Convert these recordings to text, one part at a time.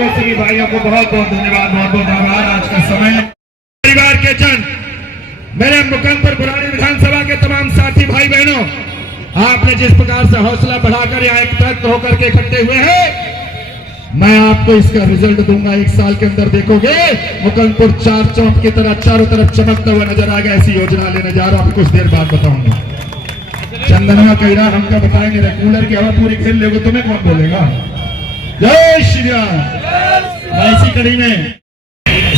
को, सभी भाइयों को बहुत बहुत धन्यवाद, बहुत बहुत आभार। आज का समय परिवार के जन, मेरे मुकंदपुर बुराड़ी विधानसभा के तमाम साथी भाई बहनों, आपने जिस प्रकार से हौसला बढ़ाकर यहाँ एकत्रित होकर के इकट्ठे हुए हैं, मैं आपको इसका रिजल्ट दूंगा। 1 साल के अंदर देखोगे मुकंदपुर चार चौक की तरह चारों तरफ चमकता हुआ नजर आएगा। ऐसी योजना लेने जा रहा हूं, कुछ देर बाद बताऊंगा। चंदना कह रहा हम क्या बताएंगे, कूलर की हवा पूरी खेल लोगे, तुम्हें कौन बोलेगा। जय श्री राम। ऐसी कड़ी में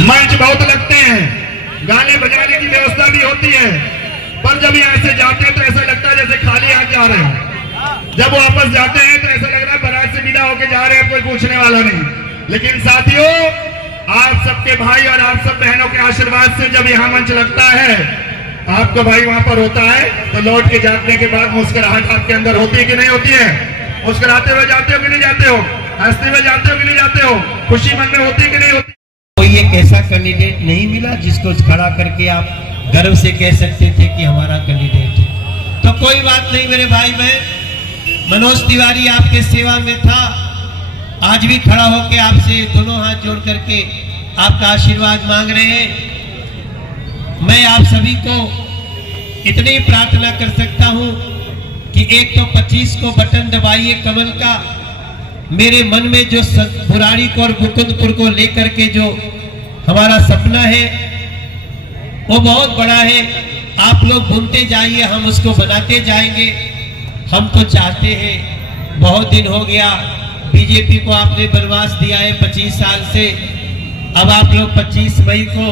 मंच बहुत लगते हैं, गाने बजाने की व्यवस्था भी होती है, पर जब यहाँ से जाते हैं तो ऐसा लगता है जैसे खाली हाथ जा रहे हैं। जब वापस जाते हैं तो ऐसा लग रहा है बारात से विदा होके जा रहे हैं, कोई पूछने वाला नहीं। लेकिन साथियों, आप सबके भाई और आप सब बहनों के आशीर्वाद से जब यहाँ मंच लगता है, आपका भाई वहां पर होता है, तो लौट के जाने के बाद मुस्कुराहट आपके अंदर होती है कि नहीं होती है? मुस्कुराते हुए जाते हो कि नहीं जाते हो? हंसते हुए जाते हो कि नहीं जाते हो? खुशी मन में होती है कि नहीं होती? कोई एक ऐसा कैंडिडेट नहीं मिला जिसको खड़ा करके आप गर्व से कह सकते थे कि हमारा कैंडिडेट है। तो कोई बात नहीं मेरे भाई बहन, मनोज तिवारी आपके सेवा में था, आज भी खड़ा होकर आपसे दोनों हाथ जोड़ करके आपका आशीर्वाद मांग रहे हैं। मैं आप सभी को इतनी प्रार्थना कर सकता हूं कि एक तो 25 को बटन दबाइए कमल का। मेरे मन में जो बुराड़ी को और मुकुंदपुर को लेकर के जो हमारा सपना है वो बहुत बड़ा है। आप लोग बुनते जाइए, हम उसको बनाते जाएंगे। हम तो चाहते हैं, बहुत दिन हो गया बीजेपी को आपने बनवास दिया है 25 साल से, अब आप लोग 25 मई को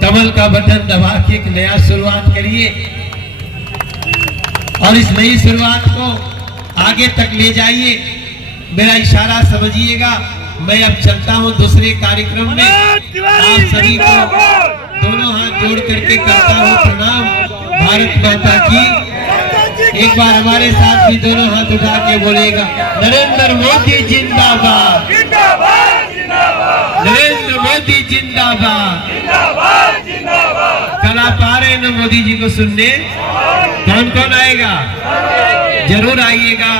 कमल का बटन दबा के एक नया शुरुआत करिए और इस नई शुरुआत को आगे तक ले जाइए। मेरा इशारा समझिएगा। मैं अब चलता हूं दूसरे कार्यक्रम में। आप सभी को दोनों हाथ जोड़ करके करता हूं प्रणाम। भारत माता की। एक बार हमारे साथ भी दोनों हाथ उठा के बोलेगा, नरेंद्र मोदी जिंदाबाद, नरेंद्र मोदी जिंदाबाद। कल आप आ रहे हैं ना मोदी जी को सुनने? कौन कौन आएगा? जरूर आइएगा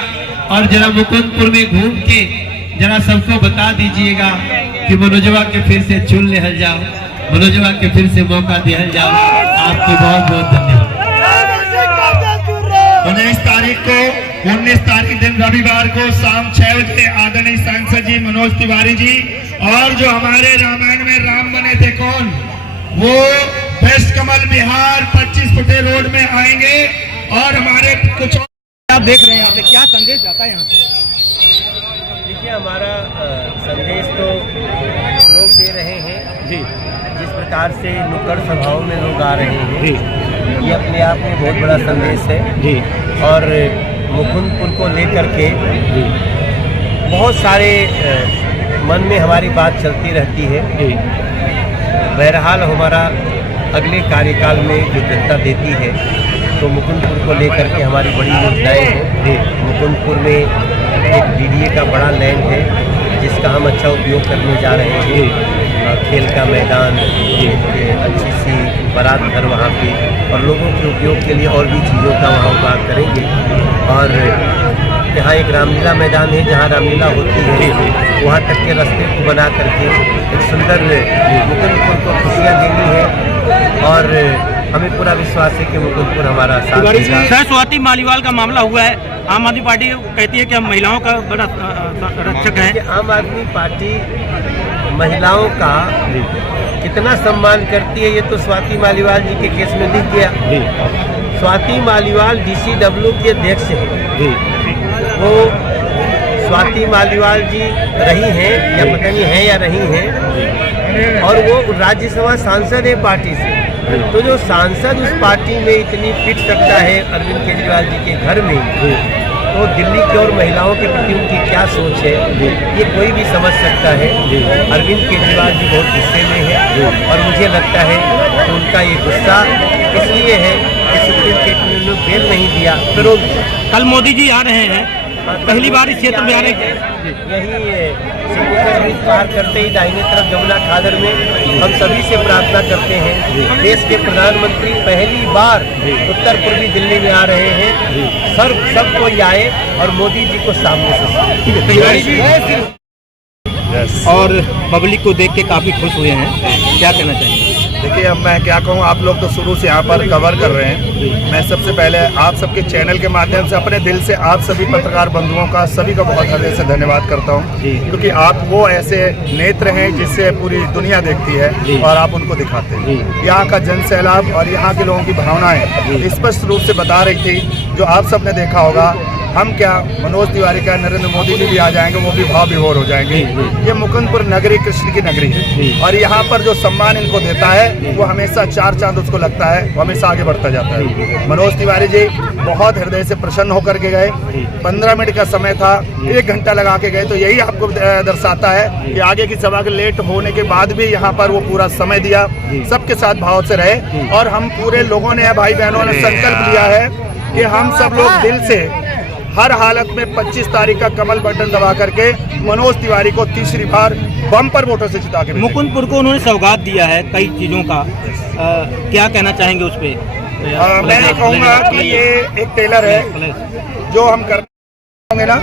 और जरा मुकुंदपुर में घूम के जरा सबको बता दीजिएगा कि मनोजवा के फिर से चुन ले जाओ, मनोजवा के फिर से मौका दिया जाओ। आपको बहुत बहुत धन्यवाद। 19 तारीख दिन रविवार को शाम 6 बजे आदरणीय सांसद जी मनोज तिवारी जी और जो हमारे रामायण में राम बने थे कौन, वो वेस्ट कमल बिहार 25 फुटे रोड में आएंगे और हमारे कुछ आप देख रहे हैं, यहाँ पे क्या संदेश जाता है यहाँ से? देखिए, हमारा संदेश तो लोग दे रहे हैं जी। जिस प्रकार से नुक्कड़ सभाओं में लोग आ रहे हैं जी, ये अपने आप में बहुत बड़ा संदेश है जी। और मुकुंदपुर को लेकर के जी बहुत सारे मन में हमारी बात चलती रहती है जी। बहरहाल हमारा अगले कार्यकाल में जो जनता देती है तो मुकुंदपुर को लेकर के हमारी बड़ी योजनाएं हैं। मुकुंदपुर में एक डीडीए का बड़ा लैंड है जिसका हम अच्छा उपयोग करने जा रहे हैं। खेल का मैदान, एक अच्छी सी बारात घर वहाँ पे और लोगों के उपयोग के लिए और भी चीज़ों का वहाँ उपयोग करेंगे। और यहाँ एक रामलीला मैदान है जहाँ रामलीला होती है, वहाँ तक के रास्ते को बना करके एक सुंदर मुकुंदपुर को खुशियाँ देनी है। और हमें पूरा विश्वास है कि मुकुंदपुर हमारा साथ देगा। सर, स्वाति मालीवाल का मामला हुआ है, आम आदमी पार्टी कहती है कि हम महिलाओं का बड़ा रक्षक है। आम आदमी पार्टी महिलाओं का कितना सम्मान करती है ये तो स्वाति मालीवाल जी के केस में दिख गया। स्वाति मालीवाल DCW के अध्यक्ष हैं। वो स्वाति मालीवाल जी रही हैं या पता नहीं है या रही हैं, और वो राज्यसभा सांसद है पार्टी से। तो जो सांसद उस पार्टी में इतनी पिट सकता है अरविंद केजरीवाल जी के घर में, तो दिल्ली की और महिलाओं के प्रति उनकी क्या सोच है ये कोई भी समझ सकता है। अरविंद केजरीवाल जी बहुत गुस्से में है और मुझे लगता है कि उनका ये गुस्सा इसलिए है कि सुप्रीम कोर्ट ने बेल नहीं दिया। फिर कल मोदी जी आ रहे हैं, पहली बार इस क्षेत्र में आ रहे हैं। यही ब्रिज पार करते ही दाहिने तरफ जमुना खादर में हम सभी से प्रार्थना करते हैं, देश के प्रधानमंत्री पहली बार उत्तर पूर्वी दिल्ली में आ रहे हैं, सब कोई आए और मोदी जी को सामने से। और पब्लिक को देख के काफ़ी खुश हुए हैं, क्या कहना चाहेंगे? देखिए, अब मैं क्या कहूँ, आप लोग तो शुरू से यहाँ पर कवर कर रहे हैं। मैं सबसे पहले आप सबके चैनल के माध्यम से अपने दिल से आप सभी पत्रकार बंधुओं का, सभी का बहुत हृदय से धन्यवाद करता हूँ, क्योंकि आप वो ऐसे नेत्र हैं जिससे पूरी दुनिया देखती है और आप उनको दिखाते हैं। यहाँ का जन सैलाब और यहाँ के लोगों की भावनाएं स्पष्ट रूप से बता रही थी, जो आप सबने देखा होगा। हम क्या, मनोज तिवारी का, नरेंद्र मोदी जी भी आ जाएंगे, वो भी भाव विभोर हो जाएंगे। ये मुकुंदपुर नगरी कृष्ण की नगरी है और यहाँ पर जो सम्मान इनको देता है वो हमेशा 4 चांद उसको लगता है, वो हमेशा आगे बढ़ता जाता है। मनोज तिवारी जी बहुत हृदय से प्रसन्न होकर के गए। 15 मिनट का समय था, 1 घंटा लगा के गए, तो यही आपको दर्शाता है कि आगे की सभा के लेट होने के बाद भी यहाँ पर वो पूरा समय दिया, सबके साथ भाव से रहे। और हम पूरे लोगों ने, भाई बहनों ने संकल्प लिया है कि हम सब लोग दिल से हर हालत में 25 तारीख का कमल बटन दबा करके मनोज तिवारी को तीसरी बार बम्पर वोटों से जिता के भेजेंगे। मुकुंदपुर को उन्होंने सौगात दिया है कई चीज़ों का, क्या कहना चाहेंगे उस पर? मैं ये कहूँगा कि ये एक टेलर है जो हम कर होंगे ना,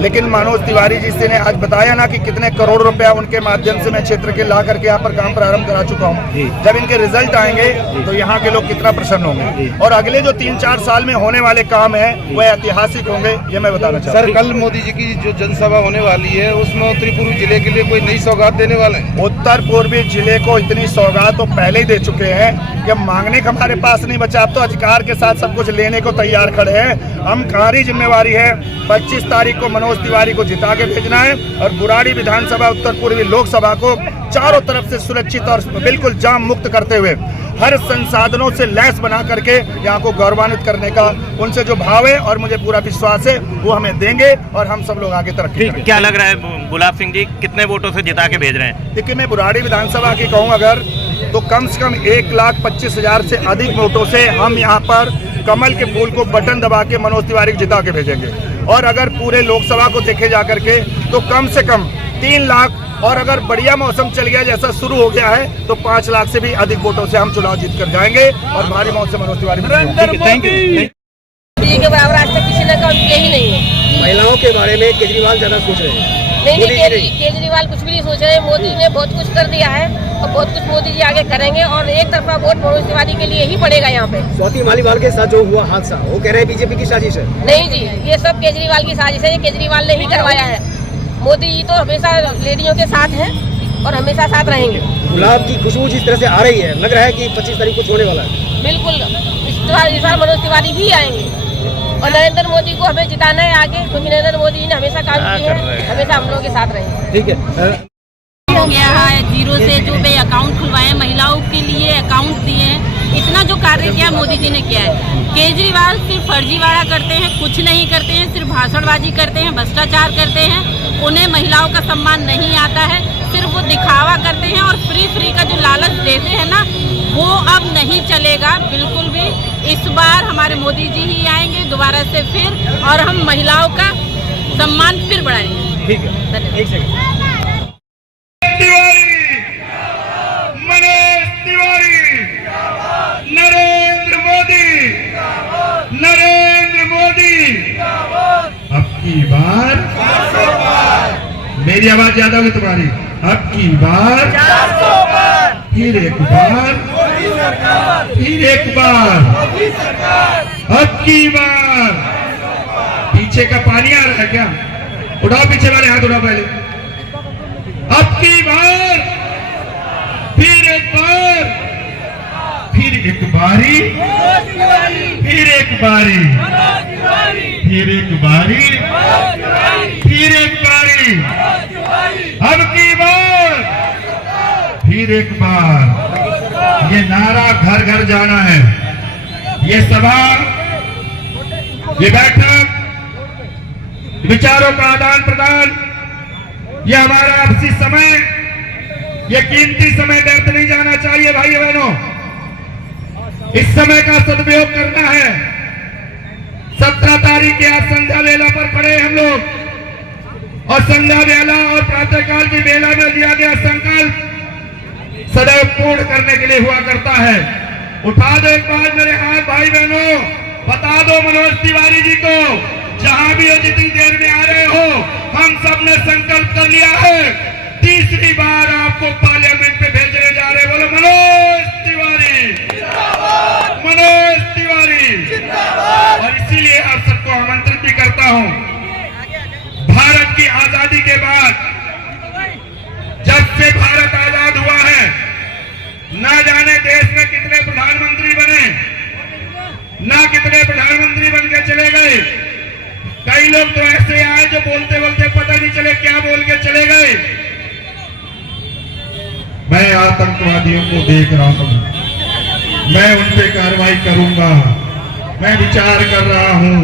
लेकिन मनोज तिवारी जी से ने आज बताया ना कि कितने करोड़ रुपया उनके माध्यम से मैं क्षेत्र के ला करके यहाँ पर काम प्रारंभ करा चुका हूँ। जब इनके रिजल्ट आएंगे तो यहाँ के लोग कितना प्रसन्न होंगे, और अगले जो 3-4 साल में होने वाले काम है वह ऐतिहासिक होंगे, ये मैं बताना चाहता हूँ। सर, कल मोदी जी की जो जनसभा होने वाली है उसमें उत्तरी पूर्वी जिले के लिए कोई नई सौगात देने वाले हैं? उत्तर पूर्वी जिले को इतनी सौगात तो पहले ही दे चुके हैं कि मांगने का हमारे पास नहीं बचा। अब तो अधिकार के साथ सब कुछ लेने को तैयार खड़े हैं। हम हमारी जिम्मेवारी है 25 तारीख को मनोज तिवारी को जिता के भेजना है और बुराड़ी विधानसभा, उत्तर पूर्वी लोकसभा को चारों तरफ से सुरक्षित और बिल्कुल जाम मुक्त करते हुए हर संसाधनों से लैस बना करके यहाँ को गौरवान्वित करने का उनसे जो भाव है और मुझे पूरा विश्वास है वो हमें देंगे और हम सब लोग आगे तरक्की करेंगे। क्या लग रहा है गुलाब सिंह जी, कितने वोटों से जिता के भेज रहे हैं? देखिए, मैं बुराड़ी विधानसभा की कहूँ अगर तो कम से कम 1,25,000 से अधिक वोटों से हम यहाँ पर कमल के फूल को बटन दबा के मनोज तिवारी को जिता के भेजेंगे। और अगर पूरे लोकसभा को देखे जा करके तो कम से कम 3 लाख, और अगर बढ़िया मौसम चल गया जैसा शुरू हो गया है तो 5 लाख से भी अधिक वोटों से हम चुनाव जीत कर जाएंगे और भारी मौत से मनोज तिवारी। Thank you. के बराबर आज तक किसी ने काम किया ही नहीं है। महिलाओं के बारे में केजरीवाल ज़्यादा सोच रहे हैं। नहीं, केजरीवाल कुछ भी नहीं सोच रहे हैं। मोदी ने बहुत कुछ कर दिया है और बहुत कुछ मोदी जी आगे करेंगे और एक तरफा वोट मनोज तिवारी के लिए ही पड़ेगा। यहाँ पे स्वाति मालीवाल के साथ जो हुआ हादसा, वो कह रहे हैं बीजेपी की साजिश है। नहीं जी, ये सब केजरीवाल की साजिश है। ये केजरीवाल ने ही करवाया है। मोदी जी तो हमेशा लेडियों के साथ हैं और हमेशा साथ रहेंगे। गुलाब की खुशबू जिस तरह से आ रही है, लग रहा है कि 25 तारीख को छोड़ने वाला है। बिल्कुल, इस बार मनोज तिवारी भी आएंगे और नरेंद्र मोदी को हमें जिताना है आगे, क्योंकि नरेंद्र मोदी ने हमेशा काम किया है, हमेशा हम लोगों के साथ रहे। ठीक है। हो गया है, जीरो से जो भी अकाउंट खुलवाए, महिलाओं के लिए अकाउंट दिए हैं, इतना जो कार्य किया मोदी जी ने किया है। केजरीवाल सिर्फ फर्जीवाड़ा करते हैं, कुछ नहीं करते हैं, सिर्फ भाषणबाजी करते हैं, भ्रष्टाचार करते हैं। उन्हें महिलाओं का सम्मान नहीं आता है, सिर्फ वो दिखावा करते हैं और फ्री का जो लालच देते हैं ना, वो अब नहीं चलेगा बिल्कुल भी। इस बार हमारे मोदी जी ही आएंगे दोबारा से फिर, और हम महिलाओं का सम्मान फिर बढ़ाएंगे। ठीक है, एक सेकंड। मनोज तिवारी, नरेंद्र मोदी, अब की बार मेरी आवाज ज्यादा होगी तुम्हारी, अब की बार फिर एक बार, अब की बार। पीछे का पानी आ रहा है क्या? उठाओ पीछे वाले हाथ, उठाओ पहले। अब की बार, फिर एक बार, फिर एक बारी, फिर एक बारी, फिर एक बारी, फिर एक बारी, अब की बार, फिर एक बार। ये नारा घर घर जाना है। ये सभा, ये बैठक, विचारों का आदान प्रदान, ये हमारा आपसी समय, ये कीमती समय व्यर्थ नहीं जाना चाहिए भाई बहनों। इस समय का सदुपयोग करना है। 17 तारीख के आज संध्या बेला पर पड़े हम लोग, और संध्या बेला और प्रातःकाल की बेला में दिया गया संकल्प सदैव पूर्ण करने के लिए हुआ करता है। उठा दो एक बार मेरे हाथ भाई बहनों, बता दो मनोज तिवारी जी को, जहां भी हो, जितनी देर में आ रहे हो, हम सब ने संकल्प कर लिया है पहली बार आपको पार्लियामेंट में भेजने जा रहे, बोलो मनोज तिवारी, मनोज तिवारी। और इसीलिए आप सबको आमंत्रित भी करता हूं। भारत की आजादी के बाद, जब से भारत आजाद हुआ है, ना जाने देश में कितने प्रधानमंत्री बने, ना कितने प्रधानमंत्री बन के चले गए। कई लोग तो ऐसे आए जो बोलते बोलते पता नहीं चले क्या बोल के चले गए। मैं आतंकवादियों को देख रहा हूं, मैं उन पे कार्रवाई करूंगा, मैं विचार कर रहा हूं,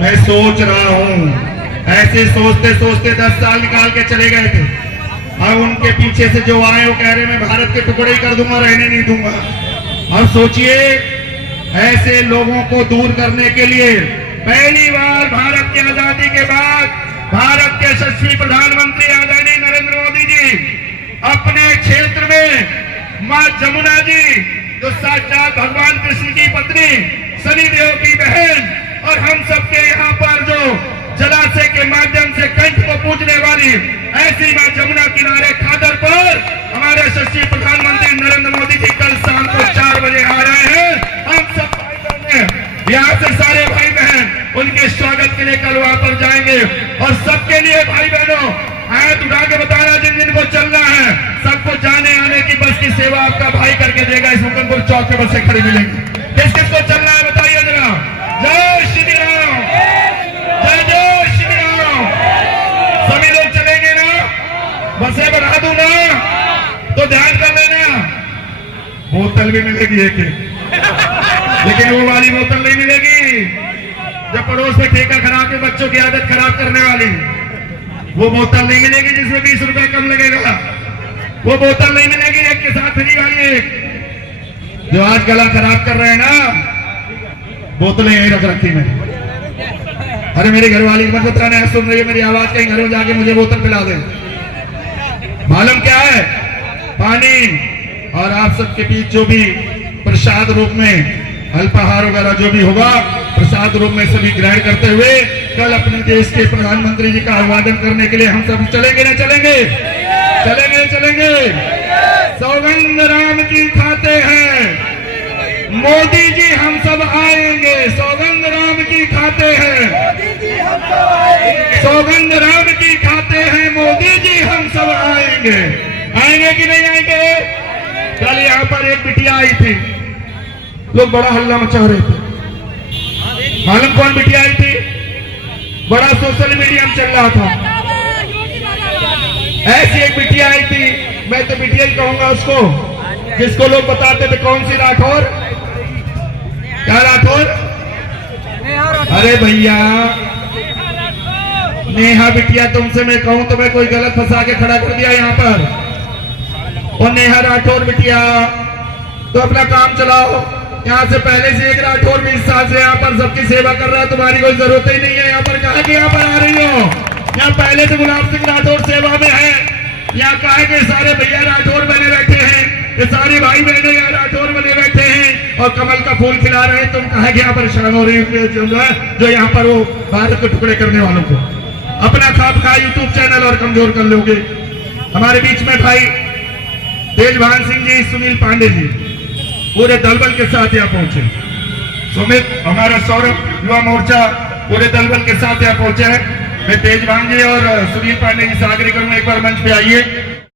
मैं सोच रहा हूं। ऐसे सोचते सोचते 10 साल निकाल के चले गए थे। अब उनके पीछे से जो आए वो कह रहे मैं भारत के टुकड़े ही कर दूंगा, रहने नहीं दूंगा। अब सोचिए, ऐसे लोगों को दूर करने के लिए पहली बार भारत की आजादी के बाद भारत के यशस्वी प्रधानमंत्री आदरणीय नरेंद्र मोदी जी अपने क्षेत्र में मां जमुना जी, जो साक्षात भगवान कृष्ण की पत्नी, शनिदेव की बहन, और हम सबके यहाँ पर जो जलाशय के माध्यम से कंठ को पूजने वाली ऐसी मां जमुना किनारे खादर पर हमारे यशस्वी प्रधानमंत्री नरेंद्र मोदी जी कल शाम को 4 बजे आ रहे हैं। हम सब भाई बहन यहाँ से सारे भाई बहन उनके स्वागत के लिए कल वहां पर जाएंगे। और सबके लिए भाई बहनों हाथ उठा के बताना, जिन जिन को चलना है सबको जाने आने की बस की सेवा आपका भाई करके देगा। इस मुकंदपुर चौक पे बसें खड़ी मिलेंगी। किस किस को चलना है बताइए जरा। जय श्री राम, जय जय श्री राम। सभी लोग चलेंगे ना? बसें बढ़ा दूं ना तो ध्यान कर लेना, बोतल भी मिलेगी एक, लेकिन वो वाली बोतल नहीं मिलेगी जब पड़ोस में ठेका खराब के बच्चों की आदत खराब करने वाली। वो बोतल नहीं मिलेगी जिसमें 20 रुपए कम लगेगा। वो बोतल नहीं मिलेगी एक के साथ फ्री वाली एक। जो आज गला खराब कर रहे हैं ना, बोतलें यहीं रख रखी मैंने। अरे मेरी घरवाली मत बताना, सुन रही है मेरी आवाज, कहीं घर में जाके मुझे बोतल पिला दे। मालूम क्या है? पानी। और आप सबके बीच जो भी प्रसाद रूप में अल्पाहार वगैरह जो भी होगा, प्रसाद रूप में सभी ग्रहण करते हुए कल अपने देश के प्रधानमंत्री जी का अभिवादन करने के लिए हम सब चलेंगे ना चलेंगे? चलेंगे चलेंगे। सौगंध राम की खाते हैं मोदी जी, हम सब आएंगे। सौगंध राम की खाते हैं, सौगंध राम की खाते हैं मोदी जी, हम सब आएंगे। आएंगे कि नहीं आएंगे? कल यहाँ पर एक बिटिया आई थी, लोग बड़ा हल्ला मचा रहे थे। मालूम कौन बिटिया आई थी? बड़ा सोशल मीडिया में चल रहा था। ऐसी एक बिटिया आई थी, मैं तो बिटिया ही कहूंगा उसको, जिसको लोग बताते थे कौन सी राठौर, क्या राठौर? अरे भैया नेहा बिटिया, तुमसे मैं कहूं तो मैं कोई गलत फंसा के खड़ा कर दिया यहाँ पर। और नेहा राठौर बिटिया, तो अपना काम चलाओ। यहाँ से पहले से एक राठौर 20 साल से यहाँ पर सबकी सेवा कर रहा है, तुम्हारी कोई जरूरत ही नहीं है यहाँ पर। कहा कि यहाँ पर आ रही हो? यहाँ पहले से गुलाब सिंह राठौर सेवा में है। यहाँ कहा कि सारे भैया राठौर बने बैठे हैं, ये सारे भाई बहने यहाँ राठौर बने बैठे हैं और कमल का फूल खिला रहे हैं। तुम कहा कि यहाँ परेशान हो रही हो जो यहाँ पर वो भारत के टुकड़े करने वालों को अपना खाप खा यूट्यूब चैनल और कमजोर कर लोगे। हमारे बीच में भाई तेजभान सिंह जी, सुनील पांडे जी पूरे दलबल के साथ यहाँ पहुंचे। सुमित, हमारा सौरभ युवा मोर्चा पूरे दलबल के साथ यहाँ पहुंचे हैं। मैं तेजभान जी और सुनील पांडे जी से आग्रह करूंगा एक बार मंच पे आइए।